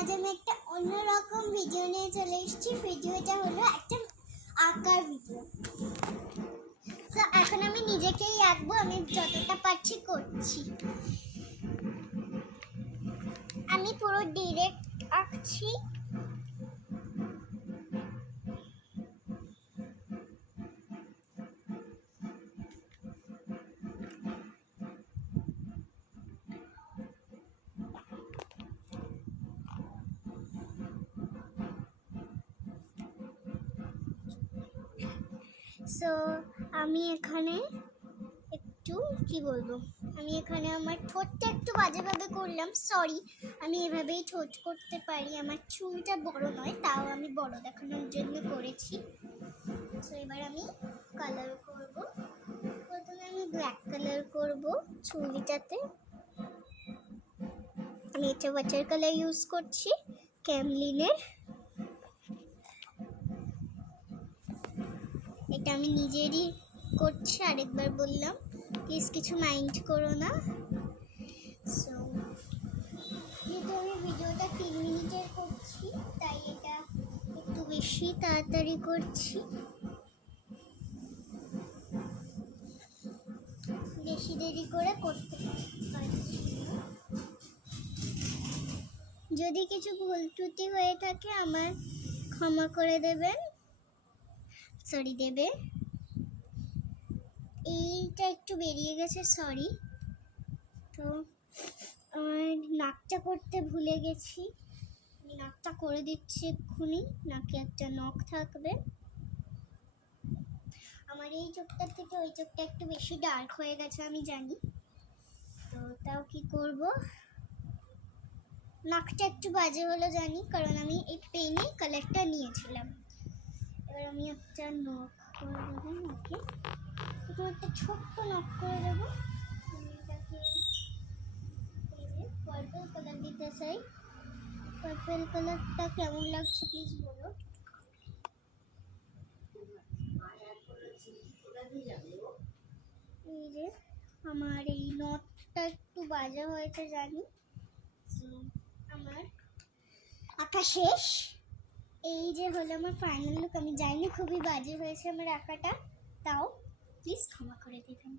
আজ আমি একটা অন্যরকম ভিডিও নিয়ে চলে এসেছি। ভিডিওটা হলো একটা আঁকার ভিডিও। তো এখন আমি নিজেকেই আঁকবো, আমি যতটা পারছি করছি। আমি পুরো ডিরেক্ট আঁকছি। সো আমি এখানে একটু কি বলবো, আমি এখানে আমার ঠোঁটটা একটু বাজেভাবে করলাম, সরি। আমি এভাবেই ঠোঁট করতে পারি, আমার চুলটা বড় নয়, তাও আমি বড় দেখানোর জন্য করেছি। সো এবার আমি কালার করব। প্রথমে আমি ব্ল্যাক কালার করব চুলটাতে। আমি এটা ওয়াটার কালার ইউজ করছি ক্যামলিনের। এটা আমি নিজেরই করছি, আরেকবার বললাম, প্লিজ কিছু মাইন্ড করো না। সো যেহেতু আমি ভিডিওটা 3 মিনিটের করছি, তাই এটা একটু বেশি তাড়াতাড়ি করছি, বেশি দেরি করে করতে পারছি। যদি কিছু ভুল ত্রুটি হয়ে থাকে আমার ক্ষমা করে দেবেন, সরি দেবে। এইটা একটু বেরিয়ে গেছে, সরি। তো আমার নাকটা করতে ভুলে গেছি, আমি নাকটা করে দিচ্ছি এক্ষুনি। নাকে একটা নখ থাকবে। আমার এই চোখটা থেকে ওই চোখটা একটু বেশি ডার্ক হয়ে গেছে আমি জানি, তো তাও কি করব। নাকটা একটু বাজে হলো জানি, কারণ আমি এই পেনে কালারটা নিয়েছিলাম। এবার আমি একটা নখ করে দেবো নাকে, একটু একটা ছোট্ট নখ করে দেবো। আমি এটাকে পার্পল কালার দিতে চাই। পার্পল কালারটা কেমন লাগছে প্লিজ বলো। এই যে আমার এই নটটা একটু বাজে হয়েছে জানি। আমার আঁকা শেষ। এই যে হলো আমার ফাইনাল লুক। আমি জানি খুবই বাজে হয়েছে আমার আঁকাটা, তাও প্লিজ ক্ষমা করে দেবেন।